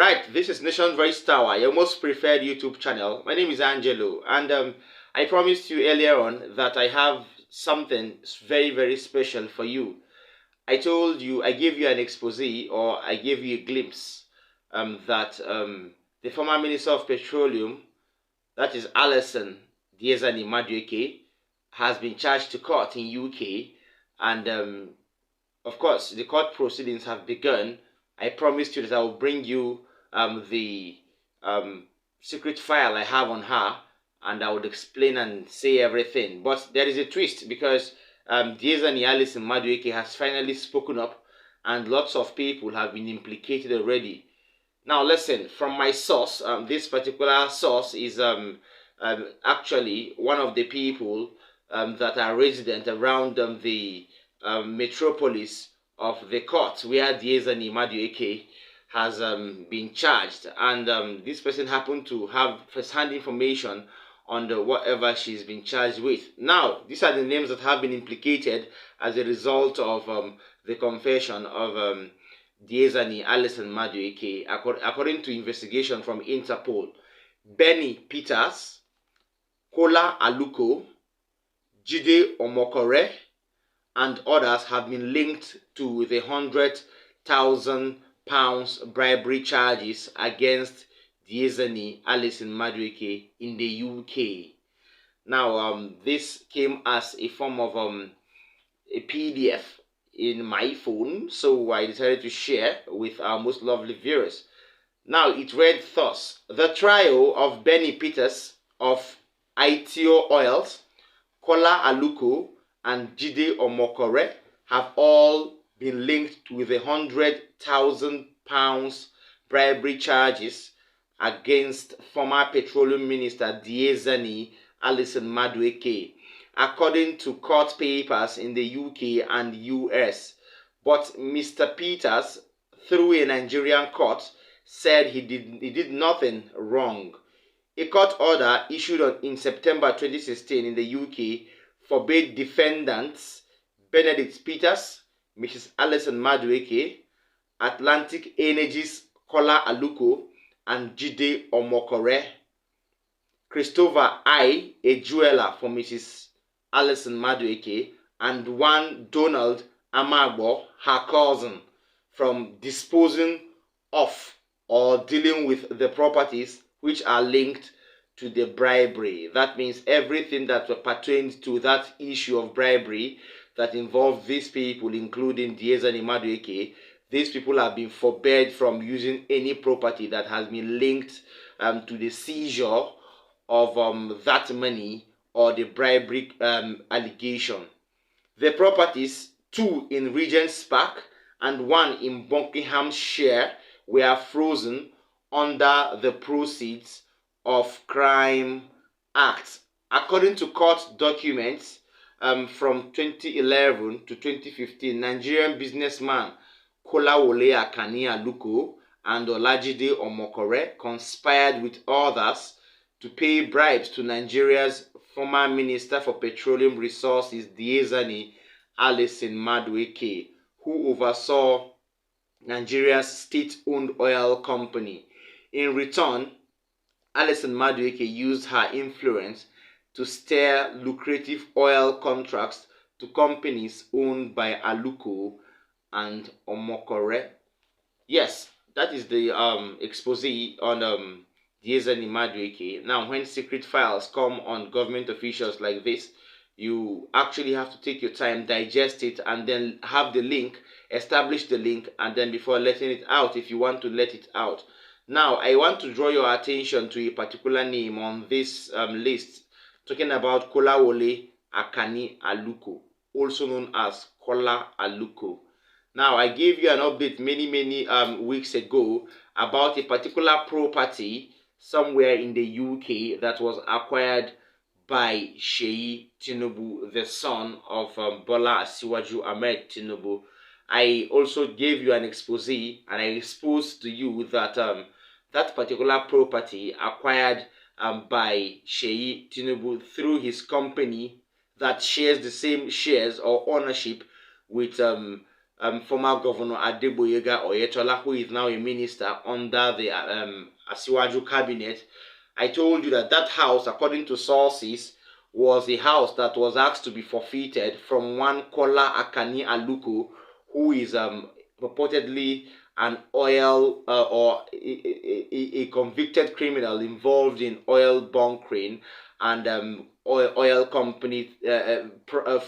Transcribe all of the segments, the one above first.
Alright, this is Nation Voice Tower, your most preferred YouTube channel. My name is Angelo, and I promised you earlier on that I have something very special for you. I told you, I gave you an expose, or I gave you a glimpse that the former Minister of Petroleum, that is Deziani Madueke, has been charged to court in UK, and of course the court proceedings have begun. I promised you that I will bring you the secret file I have on her, and I would explain and say everything. But there is a twist, because Deziani Madueke has finally spoken up, and lots of people have been implicated already. Now listen, from my source, this particular source is actually one of the people that are resident around the metropolis of the court where Deziani Madueke has been charged, and this person happened to have first-hand information on whatever she's been charged with. Now, these are the names that have been implicated as a result of the confession of Deziani Madueke, according to investigation from Interpol. Benny Peters, Kola Aluko, Jide Omokore, and others have been linked to the £100,000 bribery charges against Deziani Madueke in the UK. Now, this came as a form of a PDF in my phone, so I decided to share with our most lovely viewers. Now, it read thus: the trial of Benny Peters of Aitio Oils, Kola Aluko, and Jide Omokore have all been linked to the £100,000 bribery charges against former Petroleum Minister Deziani Madueke, according to court papers in the UK and US. But Mr. Peters, through a Nigerian court, said he did nothing wrong. A court order issued in September 2016 in the UK forbade defendants Benedict Peters, Mrs. Madueke, Atlantic Energy's Kola Aluko, and Jide Omokore, Christopher I, a jeweler for Mrs. Madueke, and one Donald Amagbo, her cousin, from disposing of or dealing with the properties which are linked to the bribery. That means everything that pertains to that issue of bribery that involved these people, including Deziani Madueke. These people have been forbade from using any property that has been linked to the seizure of that money or the bribery allegation. The properties, 2 in Regent's Park and 1 in Buckinghamshire, were frozen under the Proceeds of Crime Act. According to court documents from 2011 to 2015, Nigerian businessman Kolawole Akani Aluko and Olajide Omokore conspired with others to pay bribes to Nigeria's former Minister for Petroleum Resources Deziani Madueke, who oversaw Nigeria's state-owned oil company. In return, Madueke used her influence to steer lucrative oil contracts to companies owned by Aluko and Omokore. Yes, that is the expose on Deziani Madueke. Now, when secret files come on government officials like this, you actually have to take your time, digest it, and then have the link, establish the link, and then before letting it out, if you want to let it out. Now, I want to draw your attention to a particular name on this list, talking about Kolawole Akani Aluko, also known as Kola Aluko. Now, I gave you an update many weeks ago about a particular property somewhere in the UK that was acquired by Sheyi Tinubu, the son of Bola Asiwaju Ahmed Tinubu. I also gave you an expose, and I exposed to you that that particular property acquired by Sheyi Tinubu through his company that shares the same shares or ownership with former Governor Adegboyega Oyetola, who is now a minister under the Asiwaju cabinet. I told you that house, according to sources, was a house that was asked to be forfeited from one Kola Akani Aluko, who is purportedly an oil or a convicted criminal involved in oil bunkering and oil company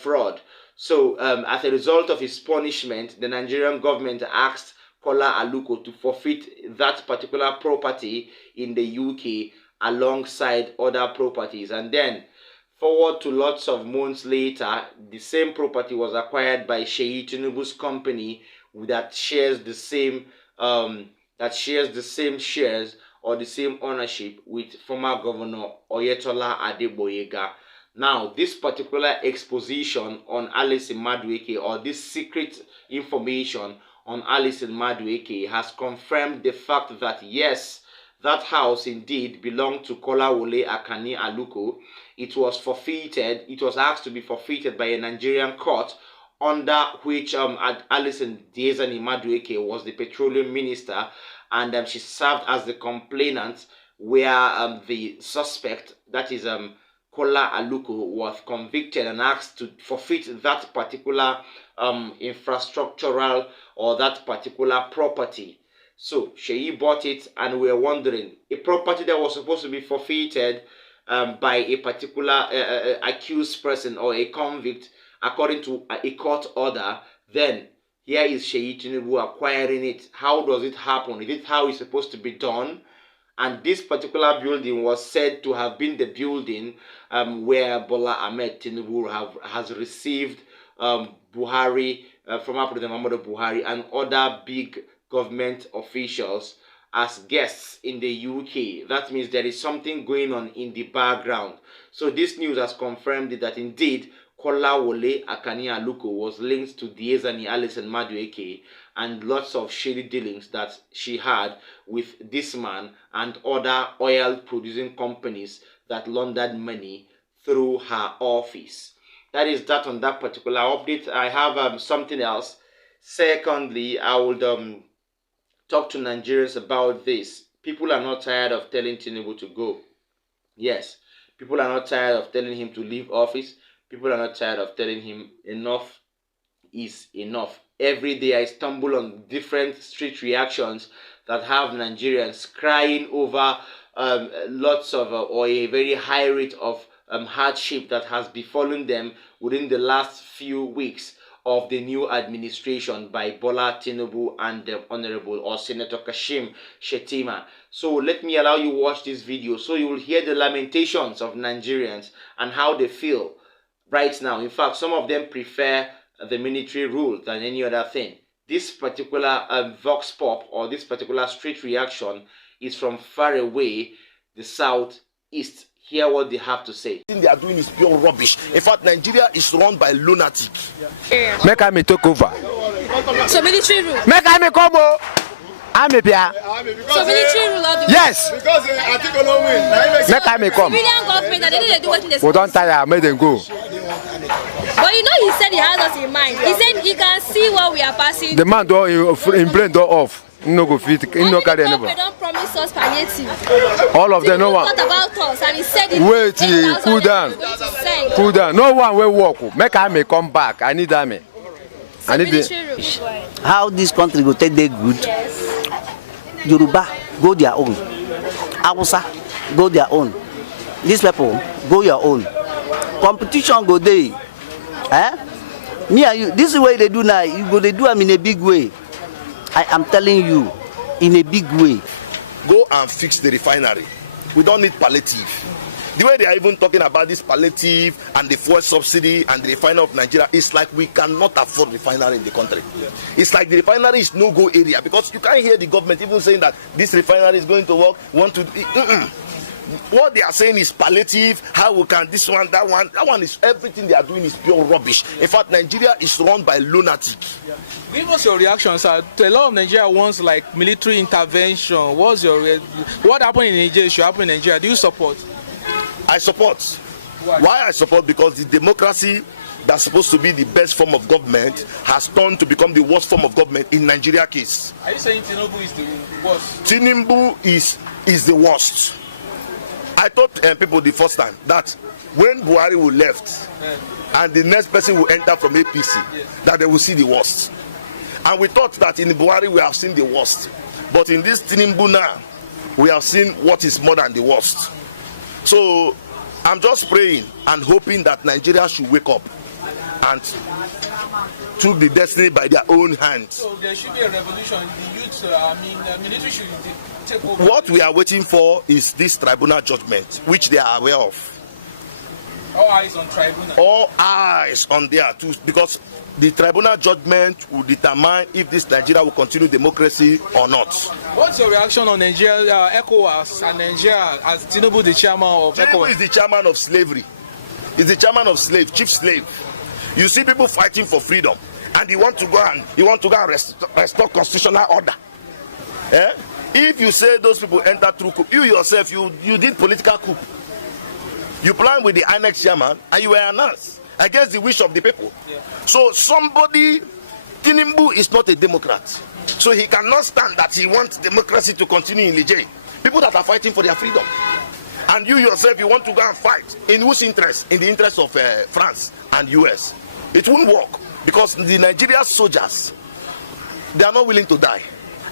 fraud. So as a result of his punishment, the Nigerian government asked Kola Aluko to forfeit that particular property in the UK alongside other properties. And then forward to lots of months later, the same property was acquired by Sheyi Tinubu's company that shares the same shares or the same ownership with former Governor Oyetola Adegboyega. Now, this particular exposition on Alison Madueke, or this secret information on Alison Madueke, has confirmed the fact that yes, that house indeed belonged to Kolawole Akani Aluko. It was forfeited. It was asked to be forfeited by a Nigerian court, under which Alison Deziani Madueke was the petroleum minister, and she served as the complainant, where the suspect, that is Kola Aluko, was convicted and asked to forfeit that particular infrastructural or that particular property. So Sheyi bought it, and we're wondering, a property that was supposed to be forfeited by a particular accused person or a convict according to a court order, then here is Sheyi Tinubu acquiring it. How does it happen? Is it how it's supposed to be done? And this particular building was said to have been the building where Bola Ahmed Tinubu has received Buhari, former President Muhammadu Buhari, and other big government officials as guests in the UK. That means there is something going on in the background. So this news has confirmed that indeed Kolawole Akani Aluko was linked to Deziani Alison Madueke and lots of shady dealings that she had with this man and other oil producing companies that laundered money through her office. That is that on that particular update. I have something else. Secondly, I would talk to Nigerians about this. People are not tired of telling Tinubu to go. Yes, people are not tired of telling him to leave office. People are not tired of telling him enough is enough. Every day I stumble on different street reactions that have Nigerians crying over lots of or a very high rate of hardship that has befallen them within the last few weeks of the new administration by Bola Tinubu and the Honorable or Senator Kashim Shettima. So let me allow you watch this video so you will hear the lamentations of Nigerians and how they feel right now. In fact, some of them prefer the military rule than any other thing. This particular vox pop or this particular street reaction is from far away, the southeast. Hear what they have to say. The thing they are doing is pure rubbish. In fact, Nigeria is run by lunatic. Make me take over. So military rule. Make me come over. I'm a Pia. So military rule. Yes. Because I think alone win. Make me come. Civilian government, they do what they We don't tire. Make them go. But you know, he said he has us in mind. He said he can see what we are passing. The man door in brain door off. No go fit. No carry anybody. Don't promise us palliative. All of them no one. Thought about us and he said Wait, cool down. Cool down. No one will walk. Make army come back. I need army. I need the. How this country go take the good? Yes. Yoruba go their own. Hausa go their own. These people go your own. Competition go there. Me and you. This is what they do now. You go they do them in a big way. I am telling you, in a big way. Go and fix the refinery. We don't need palliative. The way they are even talking about this palliative and the fuel subsidy and the refinery of Nigeria, it's like we cannot afford refinery in the country. It's like the refinery is no-go area because you can't hear the government even saying that this refinery is going to work. What they are saying is palliative, how we can this one, that one is everything they are doing is pure rubbish. In fact, Nigeria is run by lunatic. Give us your reaction, sir. A lot of Nigeria wants like military intervention. What happened in Nigeria should happen in Nigeria? Do you support? I support. Why I support? Because the democracy that's supposed to be the best form of government has turned to become the worst form of government in Nigeria case. Are you saying Tinubu is the worst? Tinubu is the worst. I told people the first time that when Buhari will left and the next person will enter from APC, that they will see the worst. And we thought that in Buhari we have seen the worst. But in this Tinubu now, we have seen what is more than the worst. So I'm just praying and hoping that Nigeria should wake up and took the destiny by their own hands. So there should be a revolution. The youth, military should take over. What we are waiting for is this tribunal judgment, which they are aware of. All eyes on tribunal. All eyes on there too, because the tribunal judgment will determine if this Nigeria will continue democracy or not. What's your reaction on Nigeria, ECOWAS, and Nigeria as Tinubu the chairman of ECOWAS? Tinubu is the chairman of slavery. He's the chairman of chief slave. You see people fighting for freedom, and you want to go and restore constitutional order. Eh? If you say those people enter through coup, you yourself, you did political coup. You plan with the INEC chairman, and you were announced against the wish of the people. Yeah. So Tinubu is not a Democrat. So he cannot stand that he wants democracy to continue in Niger. People that are fighting for their freedom. And you yourself, you want to go and fight. In whose interest? In the interest of France and US. It won't work. Because the Nigerian soldiers, they are not willing to die.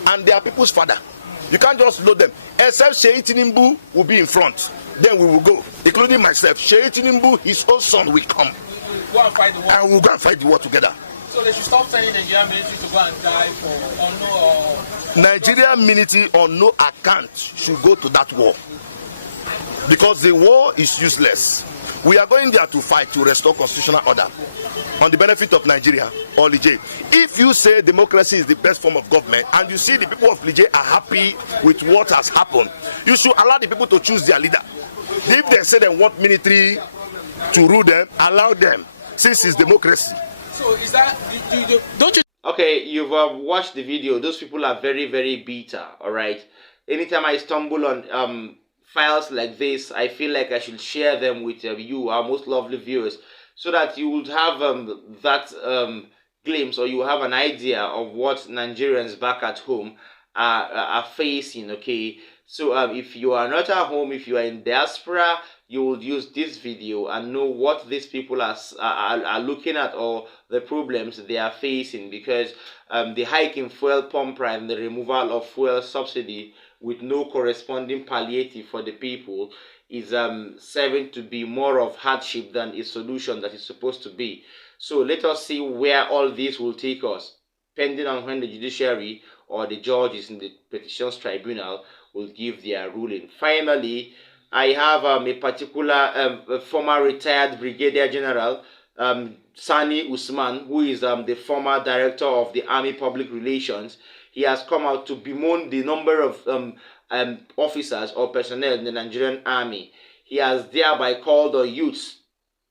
And they are people's father. You can't just load them. Except Sheikh Tinubu will be in front. Then we will go, including myself. Sheikh Tinubu, his own son, will come. Go and fight the war. And we'll go and fight the war together. So they should stop sending the Nigerian military to go and die for on no. Nigerian military on no account should go to that war. Because the war is useless. We are going there to fight to restore constitutional order on the benefit of Nigeria or Niger. If you say democracy is the best form of government and you see the people of Niger are happy with what has happened, you should allow the people to choose their leader. If they say they want military to rule them, allow them, since it's democracy. So is that, don't you? Okay, you've watched the video. Those people are very, very bitter, all right? Anytime I stumble on files like this, I feel like I should share them with you, our most lovely viewers, so that you would have that glimpse, or you have an idea of what Nigerians back at home are facing, okay? So if you are not at home, if you are in diaspora, you will use this video and know what these people are looking at, or the problems they are facing, because the hike in fuel pump price and the removal of fuel subsidy with no corresponding palliative for the people is serving to be more of hardship than a solution that is supposed to be. So let us see where all this will take us, depending on when the judiciary or the judges in the petitions tribunal will give their ruling. Finally, I have a particular former retired Brigadier General, Sani Usman, who is the former director of the Army Public Relations. He has come out to bemoan the number of officers or personnel in the Nigerian Army. He has thereby called on youths,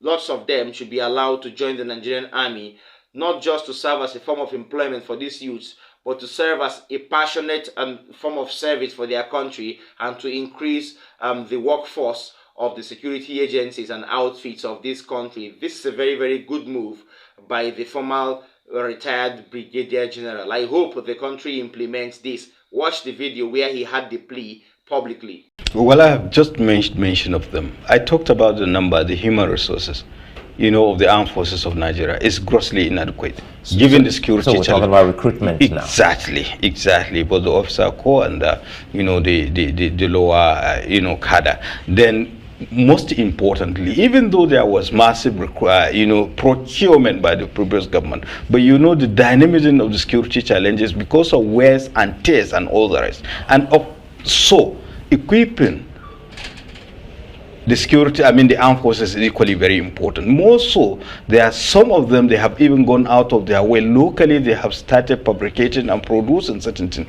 lots of them should be allowed to join the Nigerian Army, not just to serve as a form of employment for these youths, but to serve as a passionate form of service for their country, and to increase the workforce of the security agencies and outfits of this country. This is a very, very good move by the former retired Brigadier General. I hope the country implements this. Watch the video where he had the plea publicly. Well, I have just mention of them. I talked about the number, the human resources, of the armed forces of Nigeria is grossly inadequate, given the security challenge. So we're talking about recruitment now. Exactly. But the officer corps and the lower, cadre. Then, most importantly, even though there was massive, procurement by the previous government, but the dynamism of the security challenges because of wears and tears and all the rest, and so equipping the security, the armed forces is equally very important. More so, there are some of them, they have even gone out of their way. Locally, they have started fabricating and producing certain things.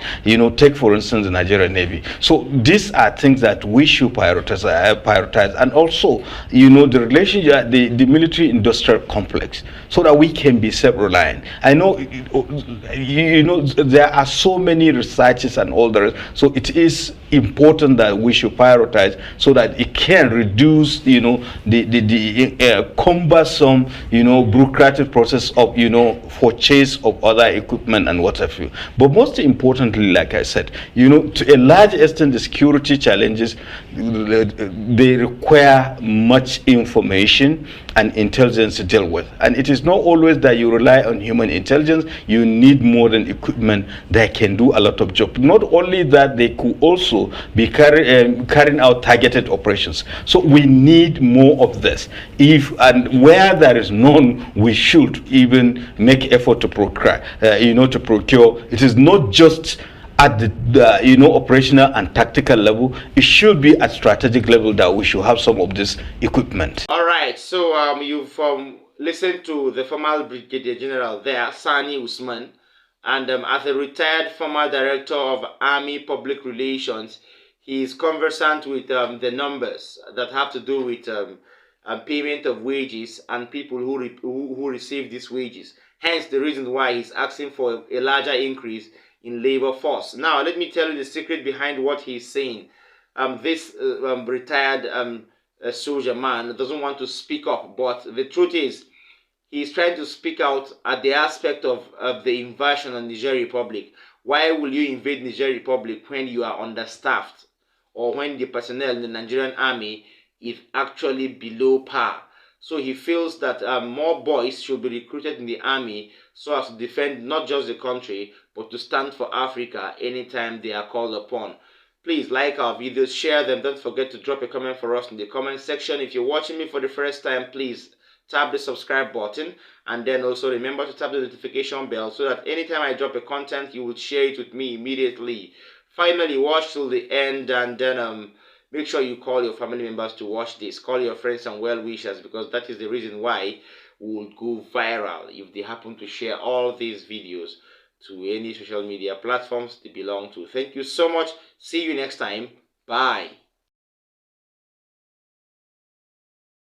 Take for instance the Nigerian Navy. So these are things that we should prioritize. And also, the relationship, the military-industrial complex, so that we can be self-reliant. I know, there are so many researches and all the rest. So it is important that we should prioritize so that it can reduce reduce, the cumbersome, bureaucratic process of, purchase of other equipment and what have you. But most importantly, like I said, to a large extent, the security challenges, they require much information and intelligence to deal with. And it is not always that you rely on human intelligence. You need modern equipment that can do a lot of job. Not only that, they could also be carrying out targeted operations. So we need more of this. And where there is none, we should even make effort to procure. It is not just at the operational and tactical level. It should be at strategic level that we should have some of this equipment. All right, so you've listened to the former Brigadier General there, Sani Usman, and as a retired former director of Army Public Relations, he is conversant with the numbers that have to do with payment of wages and people who receive these wages. Hence the reason why he's asking for a larger increase in labor force. Now, let me tell you the secret behind what he's saying. This retired soldier man doesn't want to speak up, but the truth is, he's trying to speak out at the aspect of the invasion of Niger Republic. Why will you invade Niger Republic when you are understaffed, or when the personnel in the Nigerian army is actually below par? So he feels that more boys should be recruited in the army so as to defend not just the country, but to stand for Africa anytime they are called upon. Please like our videos, share them. Don't forget to drop a comment for us in the comment section. If you're watching me for the first time, please tap the subscribe button, and then also remember to tap the notification bell so that anytime I drop a content, you will share it with me immediately. Finally, watch till the end, and then make sure you call your family members to watch this. Call your friends and well-wishers, because that is the reason why we will go viral if they happen to share all these videos to any social media platforms they belong to. Thank you so much. See you next time. Bye.